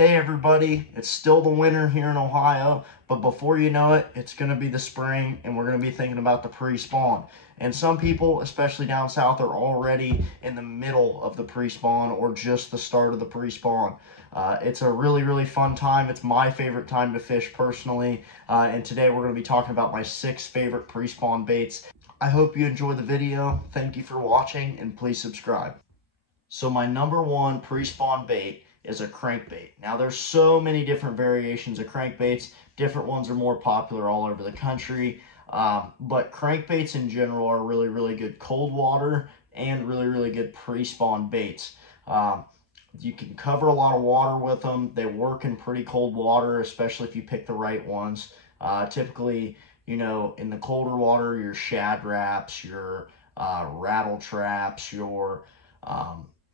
Hey everybody, it's still the winter here in Ohio, but before you know it, it's going to be the spring and we're going to be thinking about the pre-spawn. And some people, especially down south, are already in the middle of the pre-spawn or just the start of the pre-spawn. It's a really fun time. It's my favorite time to fish personally, and today we're going to be talking about my 6 favorite pre-spawn baits. I hope you enjoy the video. Thank you for watching and please subscribe. So my number 1 pre-spawn bait is a crankbait. Now there's so many different variations of crankbaits. Different ones are more popular all over the country. But crankbaits in general are really good cold water and really good pre-spawn baits. You can cover a lot of water with them. They work in pretty cold water, especially if you pick the right ones. Typically, you know, in the colder water, your shad wraps, your rattle traps, your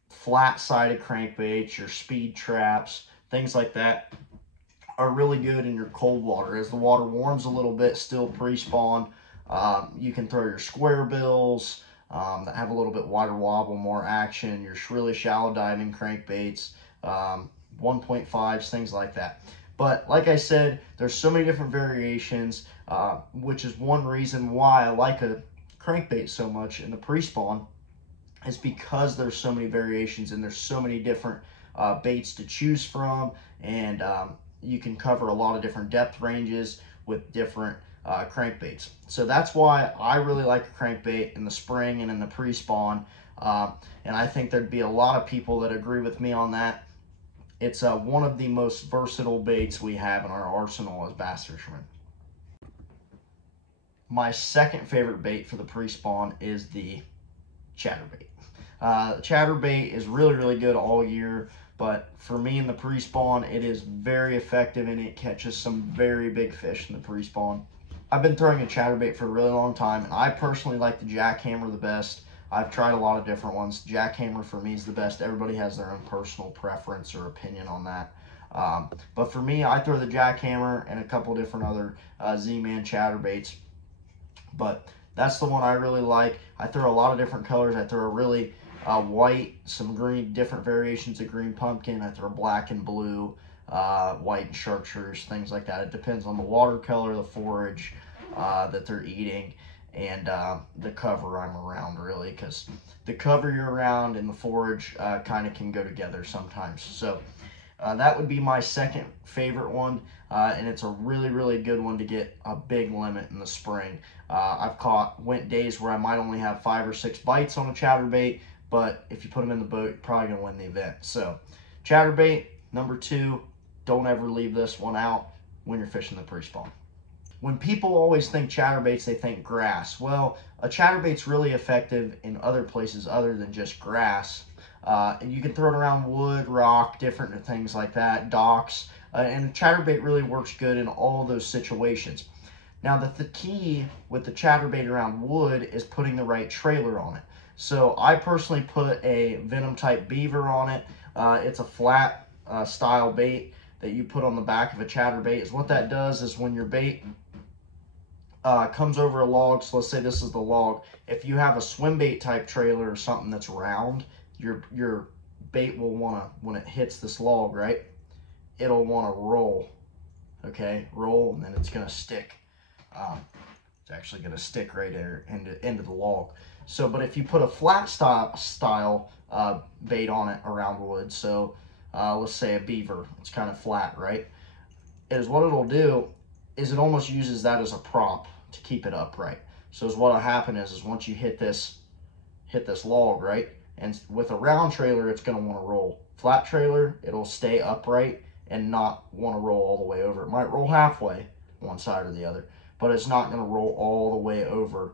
flat-sided crankbaits, your speed traps, things like that are really good in your cold water. As the water warms a little bit, still pre-spawn, you can throw your square bills that have a little bit wider wobble, more action, your really shallow diving crankbaits, 1.5s, things like that. But like I said, there's so many different variations, which is one reason why I like a crankbait so much in the pre-spawn, is because there's so many variations and there's so many different baits to choose from, and you can cover a lot of different depth ranges with different crankbaits. So that's why I really like a crankbait in the spring and in the pre-spawn, and I think there'd be a lot of people that agree with me on that. It's one of the most versatile baits we have in our arsenal as bass fishermen. My second favorite bait for the pre-spawn is the chatterbait. Chatterbait is really good all year, but for me in the pre-spawn, it is very effective and it catches some very big fish in the pre-spawn. I've been throwing a chatterbait for a really long time, and I personally like the jackhammer the best. I've tried a lot of different ones. Jackhammer for me is the best. Everybody has their own personal preference or opinion on that. But for me, I throw the jackhammer and a couple different other Z-Man chatterbaits. But that's the one I really like. I throw a lot of different colors. I throw a really white, some green, different variations of green pumpkin. I throw black and blue, white and chartreuse, things like that. It depends on the watercolor, the forage that they're eating, and the cover I'm around, really, because the cover you're around and the forage kind of can go together sometimes. So that would be my second favorite one, and it's a really good one to get a big limit in the spring. I've caught days where I might only have 5 or 6 bites on a chatterbait, but if you put them in the boat, you're probably going to win the event. So chatterbait, number 2, don't ever leave this one out when you're fishing the pre-spawn. When people always think chatterbaits, they think grass. Well, a chatterbait's really effective in other places other than just grass. And you can throw it around wood, rock, different things like that, docks. And chatterbait really works good in all those situations. Now, the key with the chatterbait around wood is putting the right trailer on it. So I personally put a venom type beaver on it. It's a flat style bait that you put on the back of a chatterbait. Is what that does is when your bait comes over a log, so let's say this is the log, if you have a swim bait type trailer or something that's round, your bait will want to, when it hits this log, right, it'll want to roll, okay, roll, and then it's going to stick. It's actually going to stick right there into the log. So, but if you put a flat style bait on it around wood, so let's say a beaver, it's kind of flat, right, is what it'll do is it almost uses that as a prop to keep it upright. So what'll happen is once you hit this log, right, and with a round trailer, it's going to want to roll. Flat trailer, it'll stay upright and not want to roll all the way over. It might roll halfway, one side or the other, but it's not going to roll all the way over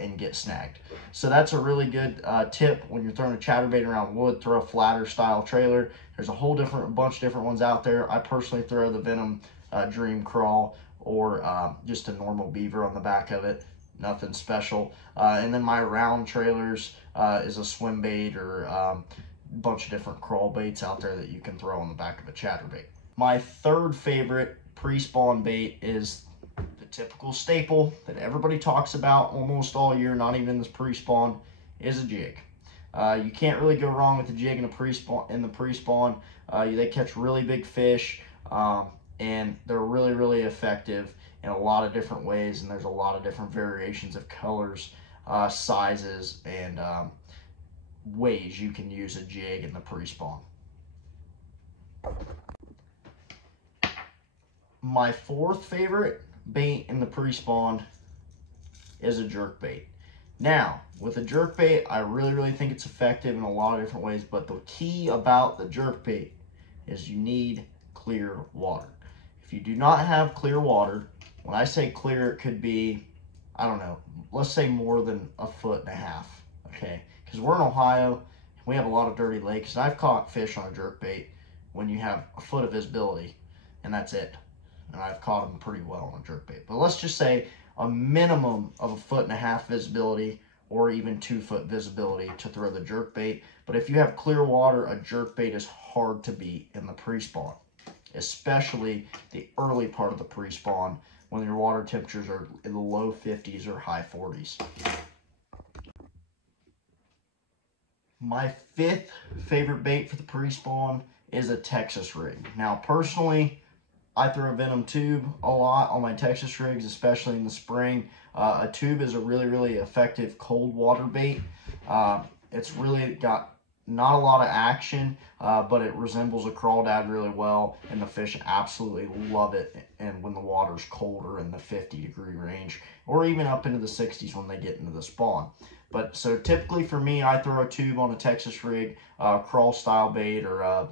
and get snagged. So that's a really good tip when you're throwing a chatterbait around wood. Throw a flatter style trailer. There's a whole bunch of different ones out there. I personally throw the Venom Dream Crawl or just a normal beaver on the back of it. Nothing special. And then my round trailers is a swim bait or a bunch of different crawl baits out there that you can throw on the back of a chatterbait. My third favorite pre-spawn bait is the typical staple that everybody talks about almost all year, not even in this pre-spawn, is a jig. You can't really go wrong with the jig in the pre-spawn. They catch really big fish, and they're really, really effective in a lot of different ways, and there's a lot of different variations of colors, sizes, and ways you can use a jig in the pre-spawn. My fourth favorite bait in the pre-spawn is a jerkbait. Now, with a jerkbait, I really, really think it's effective in a lot of different ways, but the key about the jerkbait is you need clear water. If you do not have clear water, when I say clear, it could be, I don't know, let's say more than 1.5 feet, okay? Because we're in Ohio, we have a lot of dirty lakes, and I've caught fish on a jerkbait when you have 1 foot of visibility, and that's it. And I've caught them pretty well on a jerkbait. But let's just say a minimum of 1.5 feet visibility, or even 2 foot visibility to throw the jerkbait. But if you have clear water, a jerkbait is hard to beat in the pre-spawn, especially the early part of the pre-spawn when your water temperatures are in the low 50s or high 40s. My fifth favorite bait for the pre-spawn is a Texas rig. Now, personally, I throw a Venom tube a lot on my Texas rigs, especially in the spring. A tube is a really, really effective cold water bait. It's really got not a lot of action, but it resembles a crawdad really well, and the fish absolutely love it. And when the water's colder in the 50-degree range, or even up into the 60s when they get into the spawn. But so typically for me, I throw a tube on a Texas rig, crawl style bait, or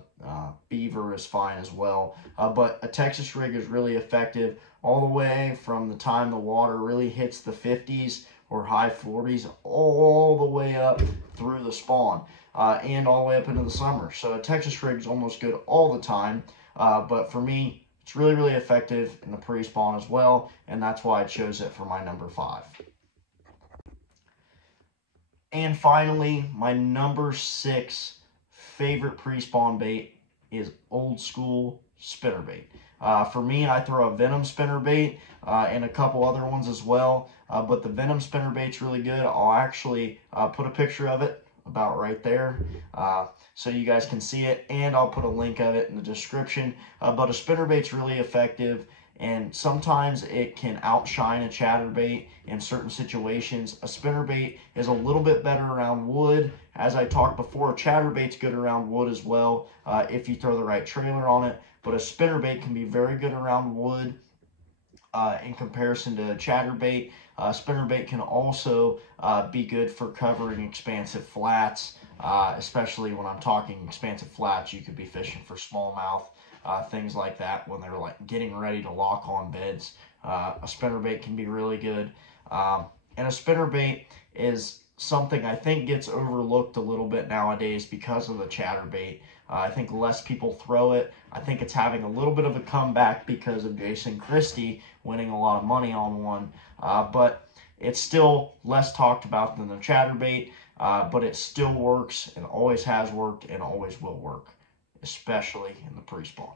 beaver is fine as well. But a Texas rig is really effective all the way from the time the water really hits the 50s or high 40s, all the way up through the spawn, and all the way up into the summer. So a Texas rig is almost good all the time. But for me, it's really, really effective in the pre-spawn as well, and that's why I chose it for my number 5. And finally, my number 6 favorite pre-spawn bait is old school spinnerbait. For me, I throw a Venom spinnerbait and a couple other ones as well. But the Venom spinnerbait's really good. I'll actually put a picture of it about right there so you guys can see it, and I'll put a link of it in the description. But a spinnerbait's really effective, and sometimes it can outshine a chatterbait in certain situations. A spinnerbait is a little bit better around wood. As I talked before, a chatterbait's good around wood as well if you throw the right trailer on it. But a spinnerbait can be very good around wood in comparison to a chatterbait. Spinnerbait can also be good for covering expansive flats, especially when I'm talking expansive flats. You could be fishing for smallmouth, things like that when they're like getting ready to lock on beds. A spinnerbait can be really good. And a spinnerbait is something I think gets overlooked a little bit nowadays because of the chatterbait. I think less people throw it. I think it's having a little bit of a comeback because of Jason Christie winning a lot of money on one. But it's still less talked about than the chatterbait, but it still works and always has worked and always will work, especially in the pre-spawn.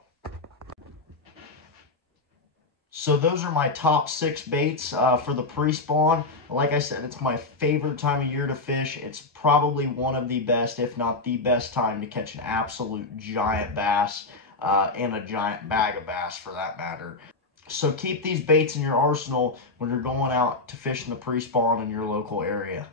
So those are my top 6 baits for the pre-spawn. Like I said, it's my favorite time of year to fish. It's probably one of the best, if not the best time to catch an absolute giant bass and a giant bag of bass for that matter. So keep these baits in your arsenal when you're going out to fish in the pre-spawn in your local area.